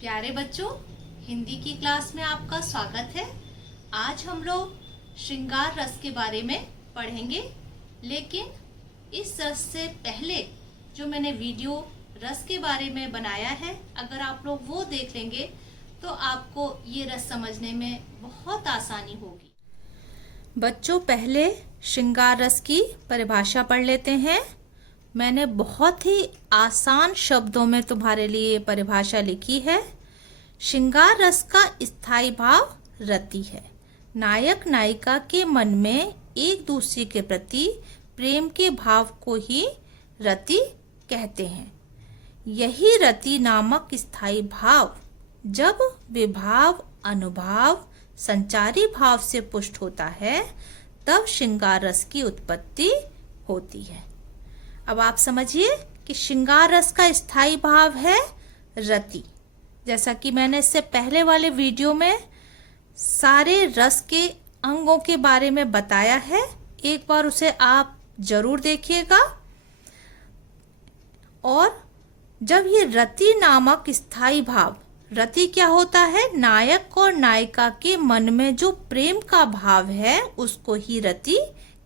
प्यारे बच्चों, हिंदी की क्लास में आपका स्वागत है। आज हम लोग श्रृंगार रस के बारे में पढ़ेंगे, लेकिन इस रस से पहले जो मैंने वीडियो रस के बारे में बनाया है, अगर आप लोग वो देख लेंगे तो आपको ये रस समझने में बहुत आसानी होगी। बच्चों, पहले श्रृंगार रस की परिभाषा पढ़ लेते हैं। मैंने बहुत ही आसान शब्दों में तुम्हारे लिए ये परिभाषा लिखी है। श्रृंगार रस का स्थायी भाव रति है। नायक नायिका के मन में एक दूसरे के प्रति प्रेम के भाव को ही रति कहते हैं। यही रति नामक स्थायी भाव जब विभाव, अनुभाव, संचारी भाव से पुष्ट होता है, तब श्रृंगार रस की उत्पत्ति होती है। अब आप समझिए कि श्रृंगार रस का स्थायी भाव है रति। जैसा कि मैंने इससे पहले वाले वीडियो में सारे रस के अंगों के बारे में बताया है, एक बार उसे आप जरूर देखिएगा। और जब ये रति नामक स्थायी भाव, रति क्या होता है? नायक और नायिका के मन में जो प्रेम का भाव है उसको ही रति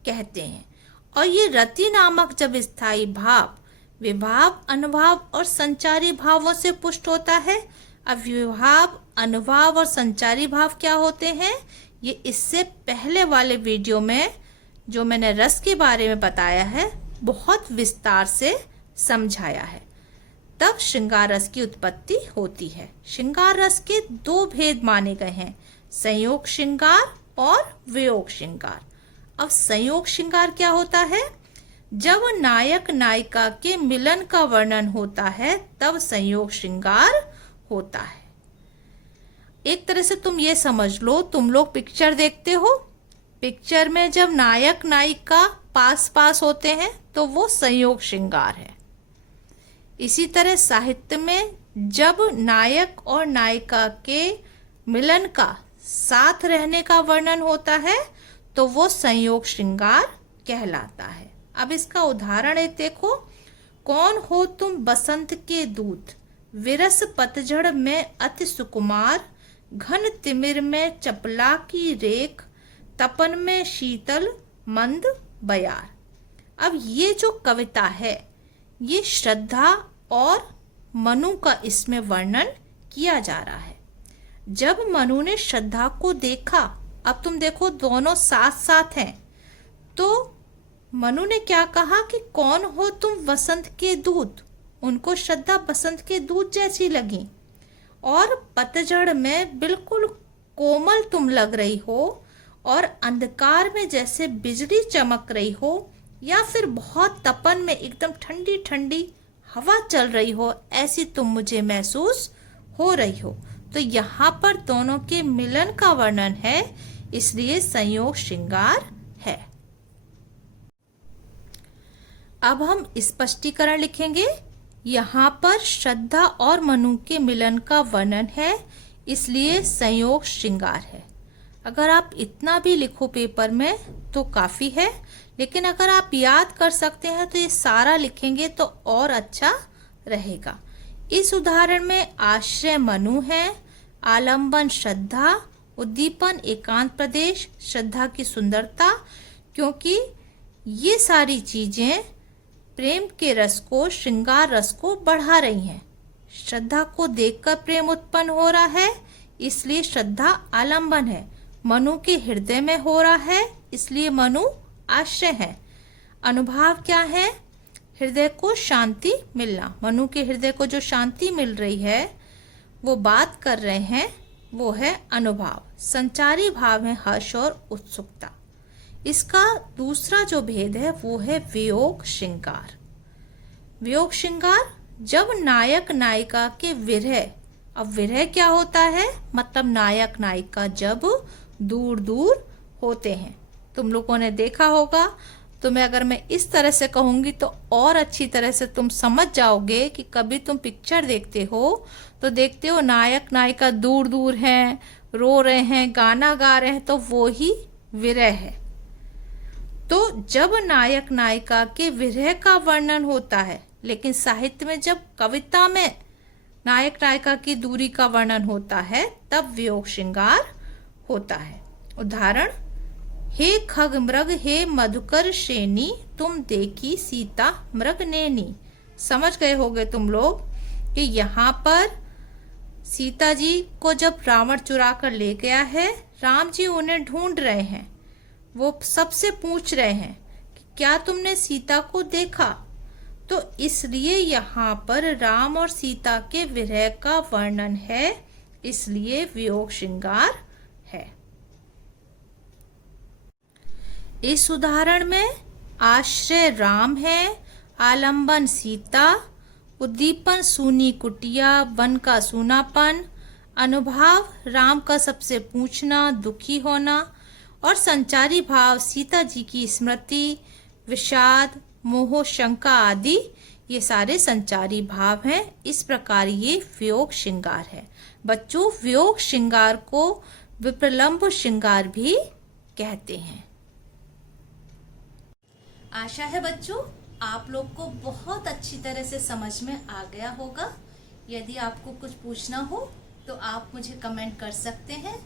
कहते हैं। और ये रति नामक जब स्थायी भाव विभाव, अनुभाव और संचारी भावों से पुष्ट होता है। अब विभाव, अनुभाव और संचारी भाव क्या होते हैं, ये इससे पहले वाले वीडियो में जो मैंने रस के बारे में बताया है, बहुत विस्तार से समझाया है। तब श्रृंगार रस की उत्पत्ति होती है। श्रृंगार रस के दो भेद माने गए हैं, संयोग श्रृंगार और वियोग श्रृंगार। अब संयोग श्रृंगार क्या होता है? जब नायक नायिका के मिलन का वर्णन होता है, तब संयोग श्रृंगार होता है। एक तरह से तुम ये समझ लो, तुम लोग पिक्चर देखते हो, पिक्चर में जब नायक नायिका पास पास होते हैं तो वो संयोग श्रृंगार है। इसी तरह साहित्य में जब नायक और नायिका के मिलन का, साथ रहने का वर्णन होता है, तो वो संयोग श्रृंगार कहलाता है। अब इसका उदाहरण एक देखो। कौन हो तुम बसंत के दूत, विरस पतझड़ में अति सुकुमार, घन तिमिर में चपला की रेख, तपन में शीतल मंद बयार। अब ये जो कविता है, ये श्रद्धा और मनु का इसमें वर्णन किया जा रहा है। जब मनु ने श्रद्धा को देखा, अब तुम देखो दोनों साथ साथ हैं, तो मनु ने क्या कहा कि कौन हो तुम वसंत के दूत। उनको श्रद्धा बसंत के दूत जैसी लगी और पतझड़ में बिल्कुल कोमल तुम लग रही हो, और अंधकार में जैसे बिजली चमक रही हो, या फिर बहुत तपन में एकदम ठंडी ठंडी हवा चल रही हो, ऐसी तुम मुझे महसूस हो रही हो। तो यहाँ पर दोनों के मिलन का वर्णन है, इसलिए संयोग श्रृंगार है। अब हम स्पष्टीकरण लिखेंगे। यहाँ पर श्रद्धा और मनु के मिलन का वर्णन है, इसलिए संयोग श्रृंगार है। अगर आप इतना भी लिखो पेपर में तो काफी है, लेकिन अगर आप याद कर सकते हैं तो ये सारा लिखेंगे तो और अच्छा रहेगा। इस उदाहरण में आश्रय मनु है, आलंबन श्रद्धा, उद्दीपन एकांत प्रदेश, श्रद्धा की सुंदरता, क्योंकि ये सारी चीजें प्रेम के रस को, श्रृंगार रस को बढ़ा रही हैं। श्रद्धा को देखकर प्रेम उत्पन्न हो रहा है, इसलिए श्रद्धा आलंबन है। मनु के हृदय में हो रहा है, इसलिए मनु आश्रय है। अनुभाव क्या है? हृदय को शांति मिलना। मनु के हृदय को जो शांति मिल रही है, वो बात कर रहे हैं, वो है अनुभाव। संचारी भाव है हर्ष और उत्सुकता। इसका दूसरा जो भेद है वो है वियोग श्रृंगार। वियोग श्रृंगार जब नायक नायिका के विरह, अब विरह क्या होता है? मतलब नायक नायिका जब दूर दूर होते हैं। तुम लोगों ने देखा होगा, तो अगर मैं इस तरह से कहूंगी तो और अच्छी तरह से तुम समझ जाओगे कि कभी तुम पिक्चर देखते हो तो देखते हो नायक नायिका दूर दूर हैं, रो रहे हैं, गाना गा रहे हैं, तो वो ही विरह है। तो जब नायक नायिका के विरह का वर्णन होता है, लेकिन साहित्य में जब कविता में नायक नायिका की दूरी का वर्णन होता है तब वियोग श्रृंगार होता है। उदाहरण, हे खग मृग हे मधुकर श्रेणी, तुम देखी सीता मृग नैनी। समझ गए होगे तुम लोग कि यहाँ पर सीता जी को जब रावण चुरा कर ले गया है, राम जी उन्हें ढूंढ रहे हैं। वो सबसे पूछ रहे हैं कि क्या तुमने सीता को देखा। तो इसलिए यहाँ पर राम और सीता के विरह का वर्णन है, इसलिए वियोग श्रृंगार है। इस उदाहरण में आश्रय राम है, आलंबन सीता, उद्दीपन सूनी कुटिया, वन का सूनापन, अनुभाव राम का सबसे पूछना, दुखी होना, और संचारी भाव सीता जी की स्मृति, विषाद, मोह, शंका आदि, ये सारे संचारी भाव हैं। इस प्रकार ये वियोग श्रृंगार है। बच्चों, वियोग श्रृंगार को विप्रलंब श्रृंगार भी कहते हैं। आशा है बच्चों आप लोग को बहुत अच्छी तरह से समझ में आ गया होगा। यदि आपको कुछ पूछना हो तो आप मुझे कमेंट कर सकते हैं।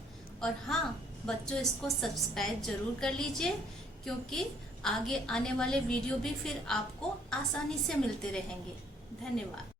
और हाँ बच्चों, इसको सब्सक्राइब जरूर कर लीजिए, क्योंकि आगे आने वाले वीडियो भी फिर आपको आसानी से मिलते रहेंगे। धन्यवाद।